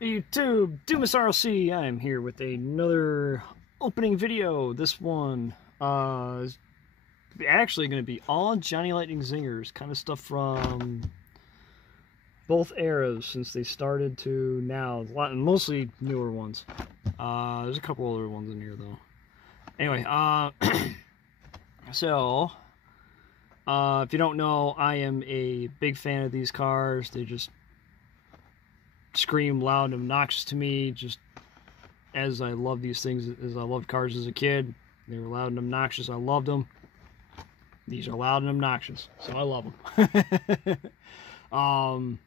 YouTube, Dumas RLC. I'm here with another opening video. This one is actually going to be all Johnny Lightning Zingers, kind of stuff from both eras since they started to now. Mostly newer ones. There's a couple older ones in here though. Anyway, so if you don't know, I am a big fan of these cars. They just scream loud and obnoxious to me, just as I love these things, as I loved cars as a kid. They were loud and obnoxious. I loved them. These are loud and obnoxious, so I love them.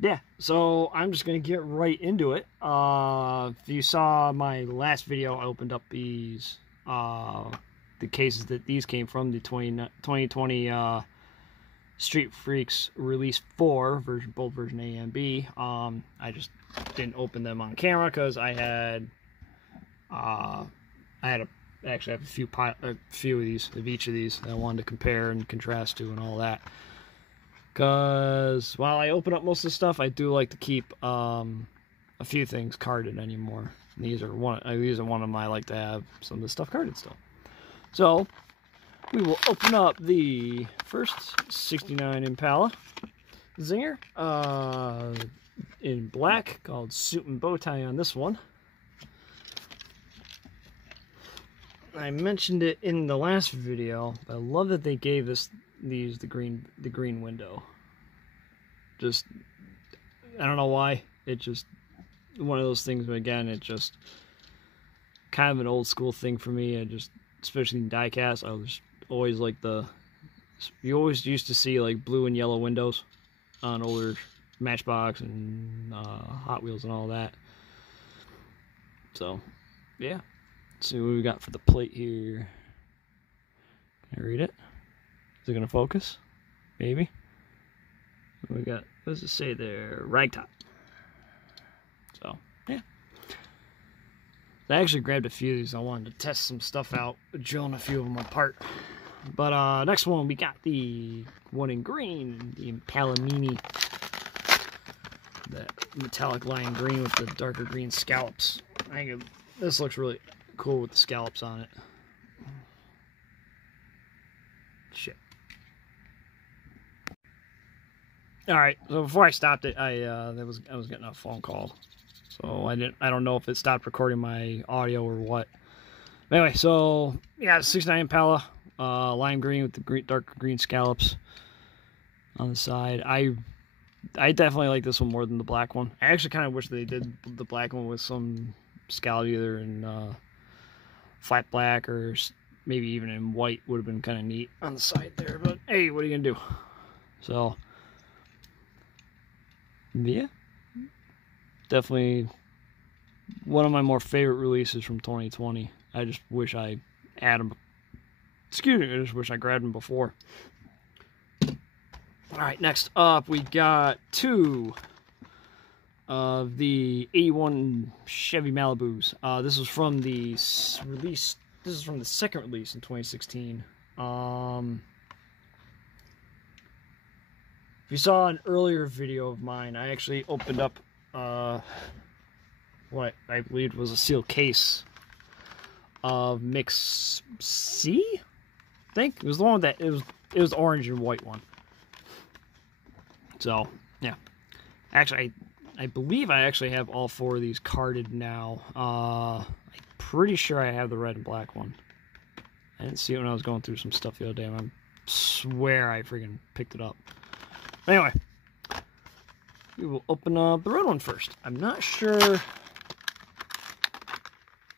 Yeah, so I'm just gonna get right into it. If you saw my last video, I opened up these the cases that these came from, the 2020 Street Freaks Release 4 version, both version A and B. I just didn't open them on camera because I have a few of these, of each of these that I wanted to compare and contrast to and all that. Because while I open up most of the stuff, I do like to keep a few things carded anymore. And these are one of them. I like to have some of the stuff carded still. So we will open up the first 69 Impala Zinger in black, called Suit and Bow Tie on this one. I mentioned it in the last video. I love that they gave these the green window. Just, I don't know why. It just one of those things. But again, it just kind of an old school thing for me. Especially in diecast, I was always like you always used to see like blue and yellow windows on older Matchbox and Hot Wheels and all that. So yeah, let's see what we got for the plate here. Can I read it? Is it gonna focus? Maybe. What we got? What does it say there? Ragtop. So yeah, I actually grabbed a few of these. I wanted to test some stuff out, drilling a few of them apart. But next one, we got the one in green, the Impala Mini. That metallic lime green with the darker green scallops. I think this looks really cool with the scallops on it. Shit. All right, so before I stopped it, I was getting a phone call, so I don't know if it stopped recording my audio or what. Anyway, so yeah, 69 Impala, lime green with the darker green scallops on the side. I definitely like this one more than the black one. I actually kind of wish they did the black one with some scallop, either in flat black or maybe even in white. Would have been kind of neat on the side there. But hey, what are you gonna do? So yeah, definitely one of my more favorite releases from 2020. I just wish I had them. Excuse me, I just wish I grabbed them before. Alright, next up we got two of the 81 Chevy Malibus. This is from the release. This is from the second release in 2016. If you saw an earlier video of mine, I actually opened up what I believe was a sealed case of Mix C. I think it was the one that it was the orange and white one. So yeah, actually I believe I actually have all four of these carded now. I'm pretty sure I have the red and black one. I didn't see it when I was going through some stuff the other day. I swear I freaking picked it up. Anyway, we will open up the red one first. I'm not sure.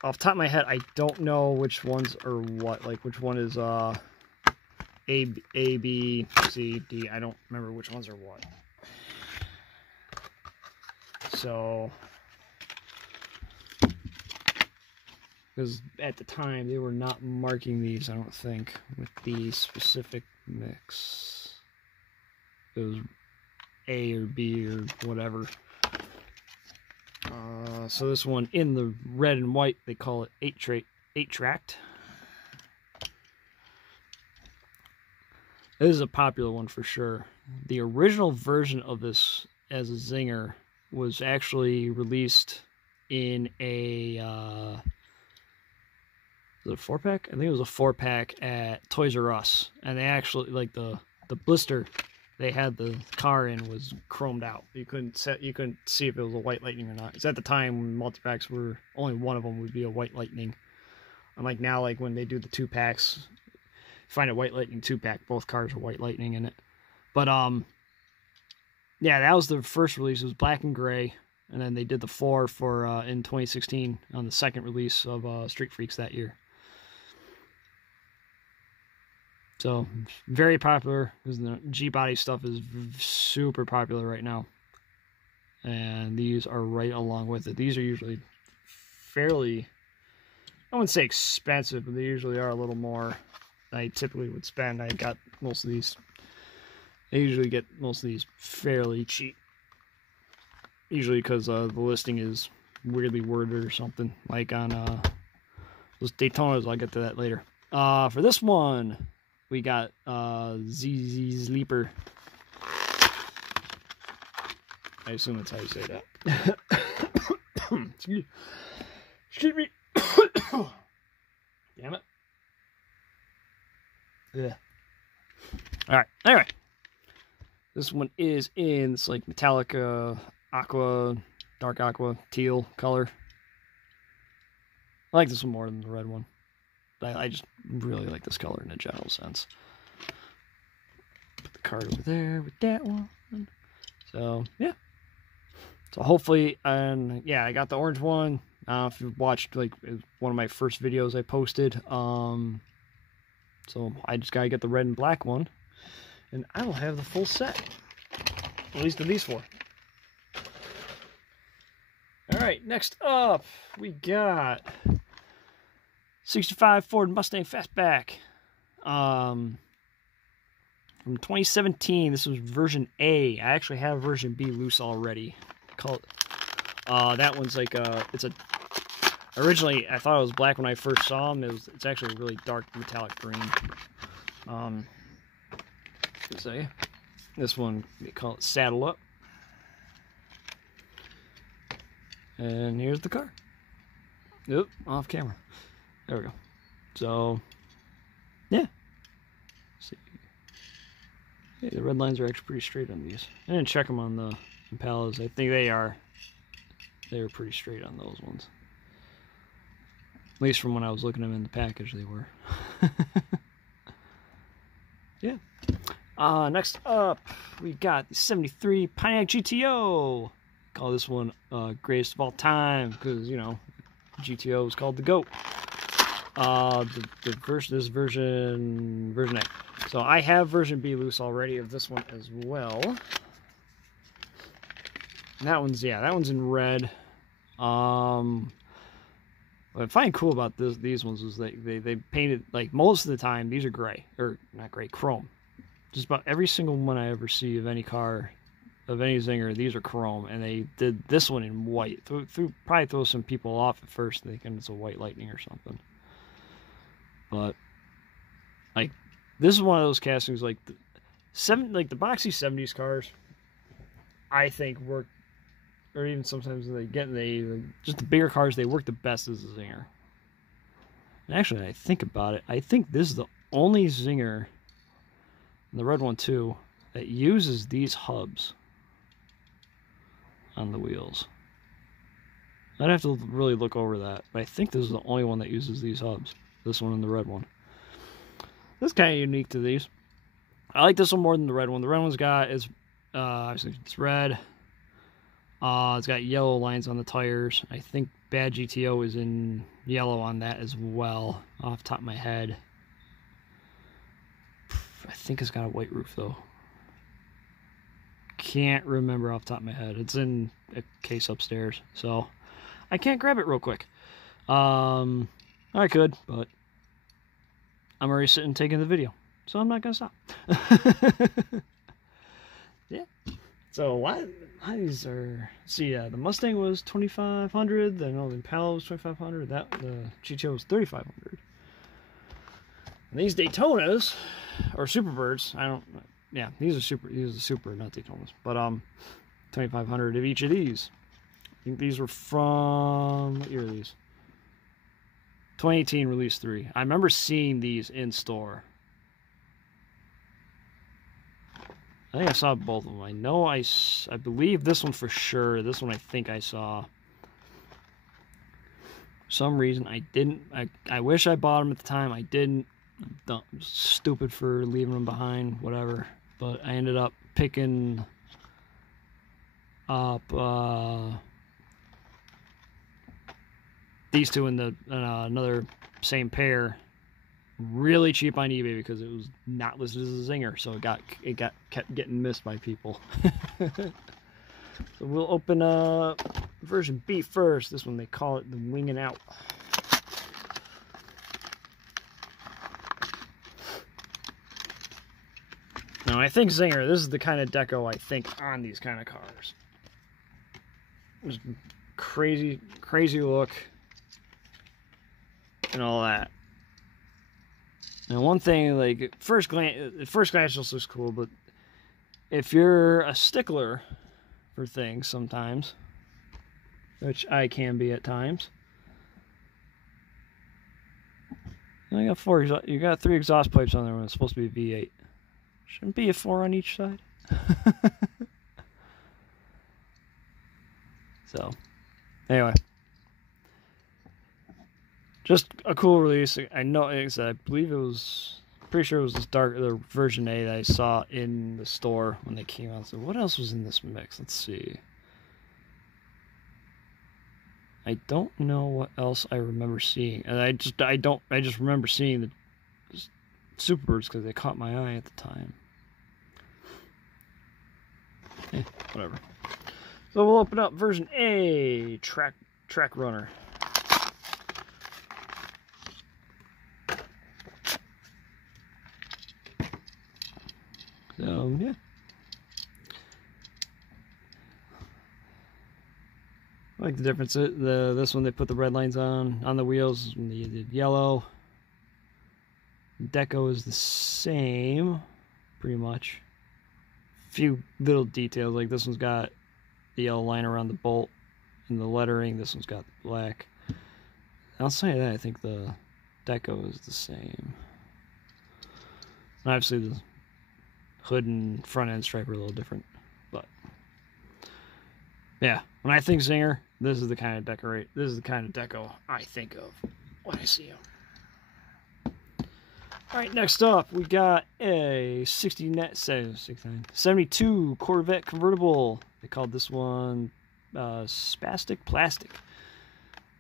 Off the top of my head, I don't know which ones are what. Like, which one is A, B, C, D. I don't remember which ones are what. So, because at the time, they were not marking these, I don't think, with the specific mix. It was A or B or whatever. So this one in the red and white, they call it 8-tracked. This is a popular one for sure. The original version of this as a Zinger was actually released in a was it a 4-pack? I think it was a 4-pack at Toys R Us, and they actually, like, the blister they had the car in was chromed out. You couldn't see if it was a White Lightning or not. Because at the time when multi-packs were, only one of them would be a White Lightning. Unlike now, like when they do the 2-packs, find a White Lightning 2-pack, both cars are White Lightning in it. But yeah, that was the first release. It was black and gray, and then they did the 4 for in 2016 on the second release of Street Freaks that year. So, very popular, because the G-body stuff is super popular right now. And these are right along with it. These are usually fairly, I wouldn't say expensive, but they usually are a little more than I typically would spend. I got most of these, I usually get most of these fairly cheap. Usually because the listing is weirdly worded or something, like on those Daytonas. I'll get to that later. For this one, we got ZZ Sleeper. I assume that's how you say that. Excuse me. Damn it. Yeah. Alright, anyway. This one is in this like metallic aqua, dark aqua, teal color. I like this one more than the red one. I just really like this color in a general sense. Put the card over there with that one. So, yeah. So hopefully, and yeah, I got the orange one. If you've watched, like, one of my first videos I posted. So I just gotta get the red and black one. And I will have the full set. At least of these 4. Alright, next up, we got 65 Ford Mustang Fastback. From 2017. This was version A. I actually have version B loose already. That one's like it's a. Originally, I thought it was black when I first saw them. It's actually a really dark metallic green. Say this one, they call it Saddle Up. And here's the car. Oop, off camera. There we go. So, yeah. See, hey, the red lines are actually pretty straight on these. I didn't check them on the Impalas. I think they are. They were pretty straight on those ones. At least from when I was looking at them in the package, they were. Yeah. Next up, we got the 73 Pontiac GTO. Call this one greatest of all time because, you know, GTO is called the GOAT. This version A. So I have version B loose already of this one as well. And that one's, yeah, that one's in red. What I find cool about these ones is they painted, like, most of the time these are gray, or not gray, chrome. Just about every single one I ever see of any car, of any Zinger, these are chrome, and they did this one in white. Probably throw some people off at first thinking it's a White Lightning or something. But, like, this is one of those castings, like the boxy 70s cars, I think work, or even sometimes just the bigger cars, they work the best as a Zinger. And actually, I think about it, I think this is the only Zinger, and the red one too, that uses these hubs on the wheels. I'd have to really look over that, but I think this is the only one that uses these hubs. This one and the red one. That's kind of unique to these. I like this one more than the red one. The red one's got is obviously it's red. It's got yellow lines on the tires. I think Bad GTO is in yellow on that as well, off the top of my head. I think it's got a white roof though. Can't remember off the top of my head. It's in a case upstairs, so I can't grab it real quick. I could, but I'm already sitting taking the video, so I'm not gonna stop. Yeah. So why these are? See, yeah, the Mustang was 2,500. I know the Impala was 2,500. That the GTO was 3,500. And these Daytonas or Superbirds, I don't. Yeah, these are super, not Daytonas, but 2,500 of each of these. I think these were from, what year are these? 2018 release 3. I remember seeing these in store. I think I saw both of them. I know I believe this one for sure. This one I think I saw. For some reason I didn't. I wish I bought them at the time. I didn't. I'm stupid for leaving them behind. Whatever. But I ended up picking up these two in the another same pair. Really cheap on eBay because it was not listed as a Zinger, so it kept getting missed by people. So we'll open version B first. This one they call it the Winging Out. Now I think Zinger, this is the kind of deco I think on these kind of cars. Just crazy look and all that. Now, one thing, like, at first glance, this looks cool, but if you're a stickler for things sometimes, which I can be at times, I got you got 3 exhaust pipes on there when it's supposed to be V8. Shouldn't be a 4 on each side. So, anyway. Just a cool release. I know, I believe it was, pretty sure it was the version A that I saw in the store when they came out. So what else was in this mix? Let's see. I don't know what else I remember seeing, and I just remember seeing the Superbirds because they caught my eye at the time. Whatever. So we'll open up version A, track runner. So, yeah. I like the difference. This one they put the red lines on the wheels. They did yellow. Deco is the same, pretty much. Few little details, like this one's got the yellow line around the bolt and the lettering. This one's got the black. Outside of that, I think the deco is the same. And obviously the hood and front end stripe are a little different, but yeah, when I think Zinger, this is the kind of deco I think of when I see them. All right, next up we got a 72 Corvette convertible. They called this one Spastic Plastic.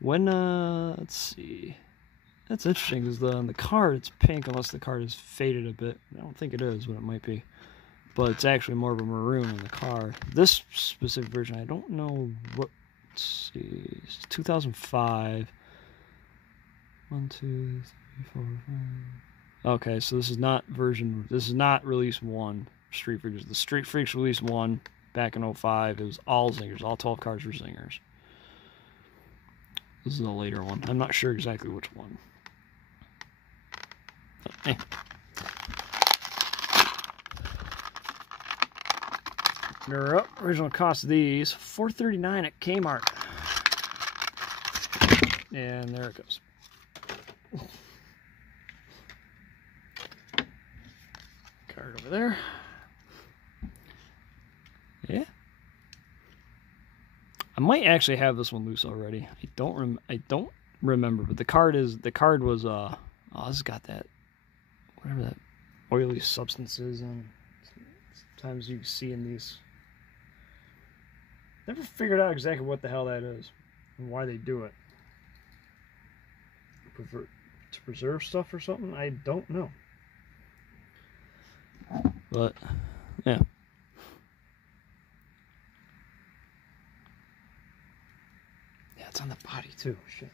When let's see. That's interesting because on the card it's pink unless the card is faded a bit. I don't think it is, but it might be. But it's actually more of a maroon on the card. This specific version, I don't know what. Let's see. It's 2005. 1, 2, 3, 4, 5. Okay, so this is not release 1 Street Freaks. The Street Freaks release 1 back in 05. It was all Zingers. All 12 cars were Zingers. This is a later one. I'm not sure exactly which one. But, They're up. Original cost of these $4.39 at Kmart. And there it goes. Card over there. Yeah. I might actually have this one loose already. I don't remember, but the card was oh, this has got that whatever that oily substance is, and sometimes you see in these. Never figured out exactly what the hell that is and why they do it. To preserve stuff or something? I don't know. But yeah. Yeah, it's on the body too. Shit.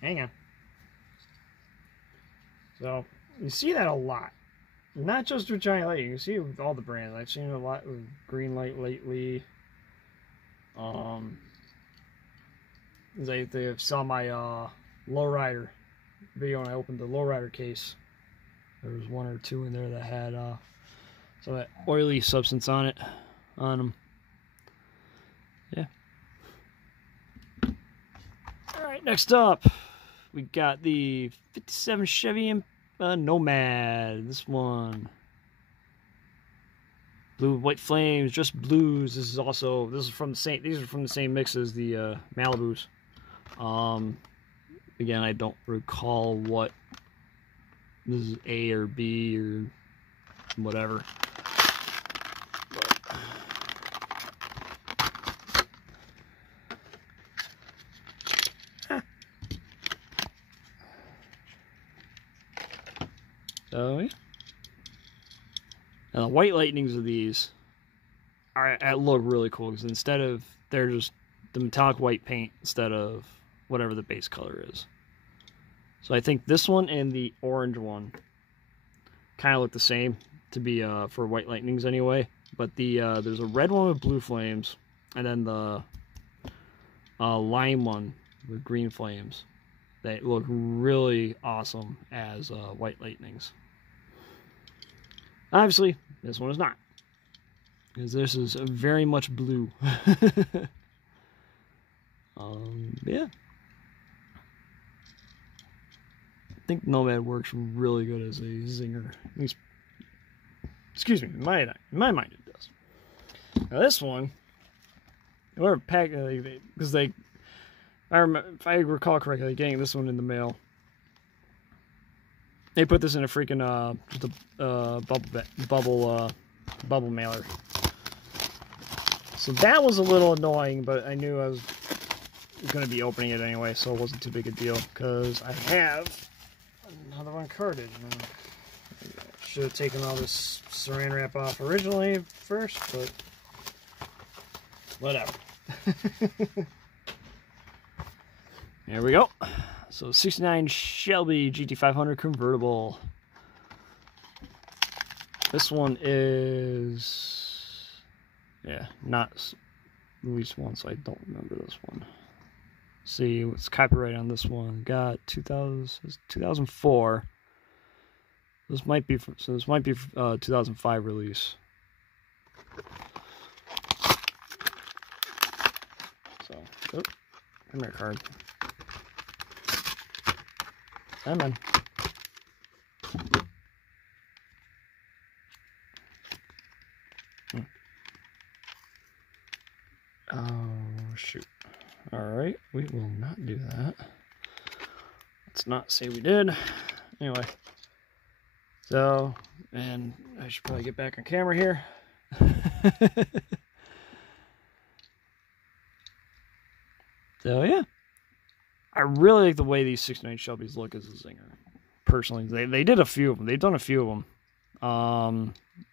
Hang on. So you see that a lot. Not just with Johnny Lightning, you see it with all the brands. I've seen it a lot with Greenlight lately. They saw my lowrider video and I opened the lowrider case. There was 1 or 2 in there that had So that oily substance on them. Yeah. All right, next up, we got the 57 Chevy Nomad. This one. Blue, white flames, just blues. This is from the same. These are from the same mix as the Malibus. Again, I don't recall what this is, A or B or whatever. So yeah. And the white lightnings of these look really cool because instead of they're just the metallic white paint instead of whatever the base color is. So I think this one and the orange one kind of look the same to be for white lightnings anyway. But the there's a red one with blue flames, and then the lime one with green flames. They look really awesome as white lightnings. Obviously, this one is not, because this is very much blue. Yeah. I think Nomad works really good as a zinger. At least, excuse me, in my mind it does. Now this one, whoever packed, because if I recall correctly, getting this one in the mail, they put this in a freaking bubble mailer. So that was a little annoying, but I knew I was going to be opening it anyway, so it wasn't too big a deal, because I have another one carded. Should have taken all this saran wrap off originally first, but whatever. There we go. So 69 Shelby GT500 convertible. This one is, yeah, not released one, so I don't remember this one. See what's copyright on this one. Got 2004. This might be 2005 release. So, oh, come here, card. Come on. Oh, shoot. Alright, we will not do that. Let's not say we did. Anyway. So, and I should probably get back on camera here. So, yeah. I really like the way these 69 Shelbys look as a zinger. Personally, they did a few of them. They've done a few of them.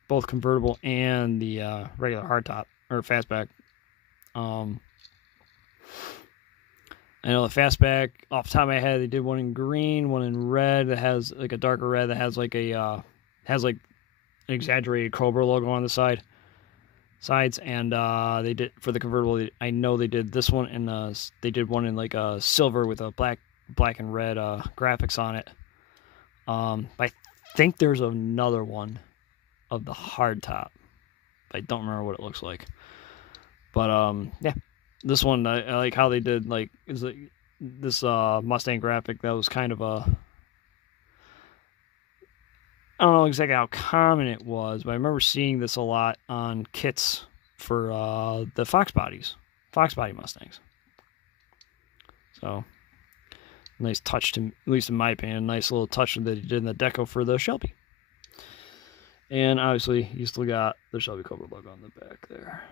Both convertible and the regular hardtop or fastback. I know the fastback off the top of my head, they did one in green, one in red that has like a darker red that has like an exaggerated Cobra logo on the sides, and they did for the convertible. I know they did this one in they did one in like a silver with a black and red graphics on it. I think there's another one of the hardtop. I don't remember what it looks like, but yeah, this one I like how they did like is it this Mustang graphic that was kind of a, I don't know exactly how common it was, but I remember seeing this a lot on kits for the Fox body Mustangs. So, nice touch to, at least in my opinion, a nice little touch that he did in the deco for the Shelby. And obviously, you still got the Shelby Cobra logo on the back there.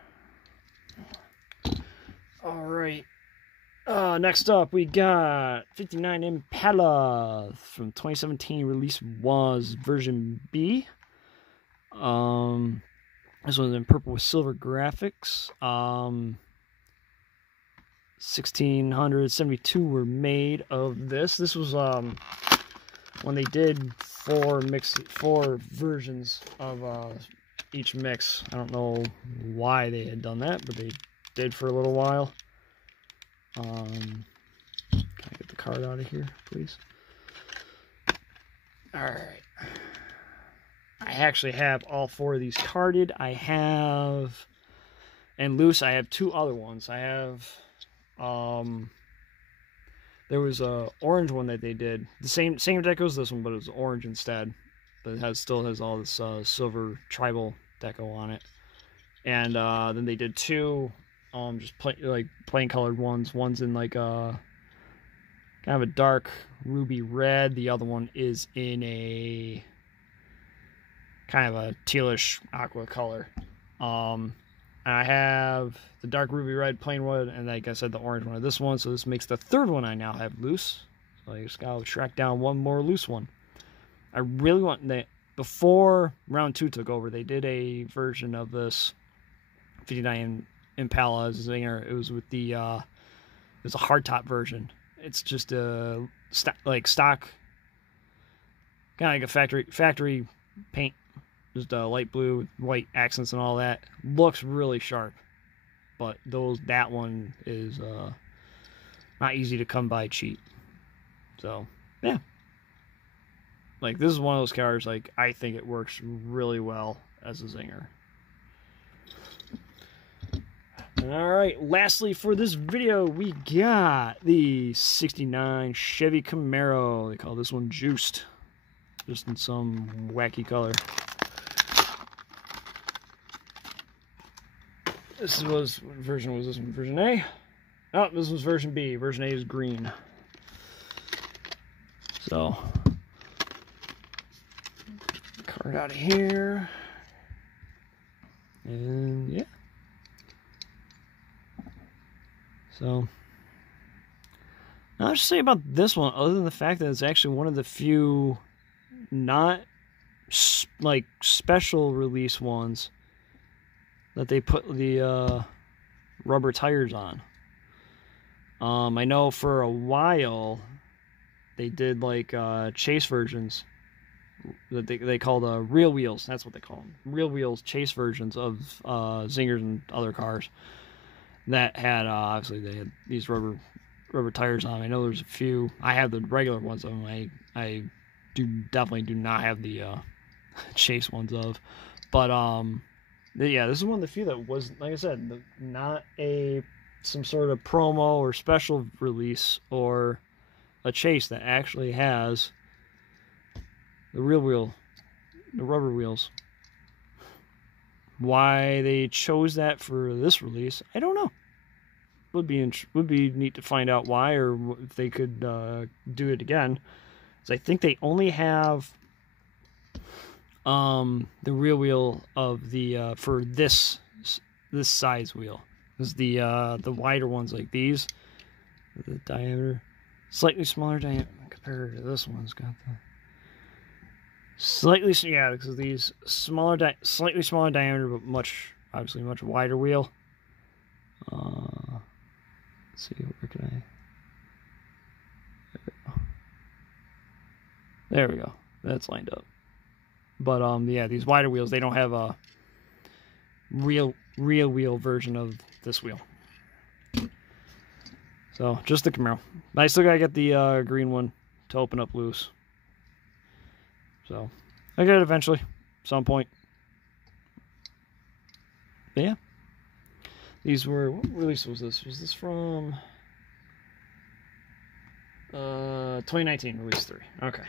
All right. Next up, we got 59 Impala from 2017. Release was version B. This one's in purple with silver graphics. 1,672 were made of this. This was when they did four versions of each mix. I don't know why they had done that, but they did for a little while. Can I get the card out of here, please? Alright. I actually have all 4 of these carded. I have, and loose, I have 2 other ones. I have, there was a orange one that they did. The same deco as this one, but it was orange instead. But it still has all this silver tribal deco on it. And then they did 2 just plain colored ones. One's in like a kind of a dark ruby red. The other one is in a kind of a tealish aqua color. And I have the dark ruby red plain one, and like I said, the orange one of this one. So this makes the 3rd one I now have loose. So I just gotta track down 1 more loose one. I really want that. Before round 2 took over, they did a version of this 59 Impala Zinger. It was with the it was a hardtop version. It's just a stock, kind of like a factory paint, just a light blue with white accents and all that. Looks really sharp, but that one is not easy to come by cheap. So yeah, like this is one of those cars. Like I think it works really well as a Zinger. Alright, lastly for this video, we got the 69 Chevy Camaro. They call this one Juiced. Just in some wacky color. What version was this one? Version A? Oh, this was version B. Version A is green. So, card out of here. And yeah. So, I'll just say about this one, other than the fact that it's actually one of the few not like special release ones that they put the rubber tires on. I know for a while they did like chase versions that they called real wheels. That's what they call them. Real wheels chase versions of Zingers and other cars that had obviously they had these rubber tires on. I know there's a few. I have the regular ones of them. I definitely do not have the chase ones of, but yeah, this is one of the few that was, like I said, not some sort of promo or special release or a chase that actually has the rubber wheels. Why they chose that for this release, I don't know. Would be neat to find out why, or if they could do it again. So I think they only have the rear wheel of the for this size wheel. Because the wider ones like these, the diameter, slightly smaller diameter compared to this one's got the slightly, yeah, because these slightly smaller diameter, but obviously much wider wheel. Let's see, where can I? There we go. That's lined up. But yeah, these wider wheels, they don't have a real wheel version of this wheel. So just the Camaro. I still gotta get the green one to open up loose. So I get it eventually, some point. But yeah, these were, what release was this? Was this from 2019 release 3? Okay.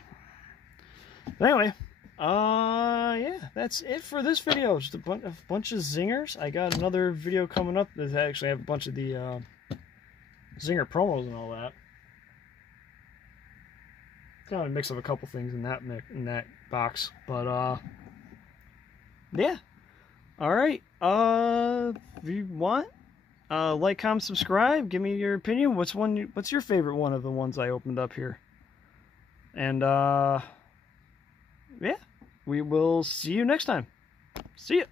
But anyway, yeah, that's it for this video. Just a bunch of Zingers. I got another video coming up that actually have a bunch of the Zinger promos and all that. Kind of a mix of a couple things in that box, but yeah. All right. If you want, like, comment, subscribe. Give me your opinion. What's your favorite one of the ones I opened up here? And yeah, we will see you next time. See ya.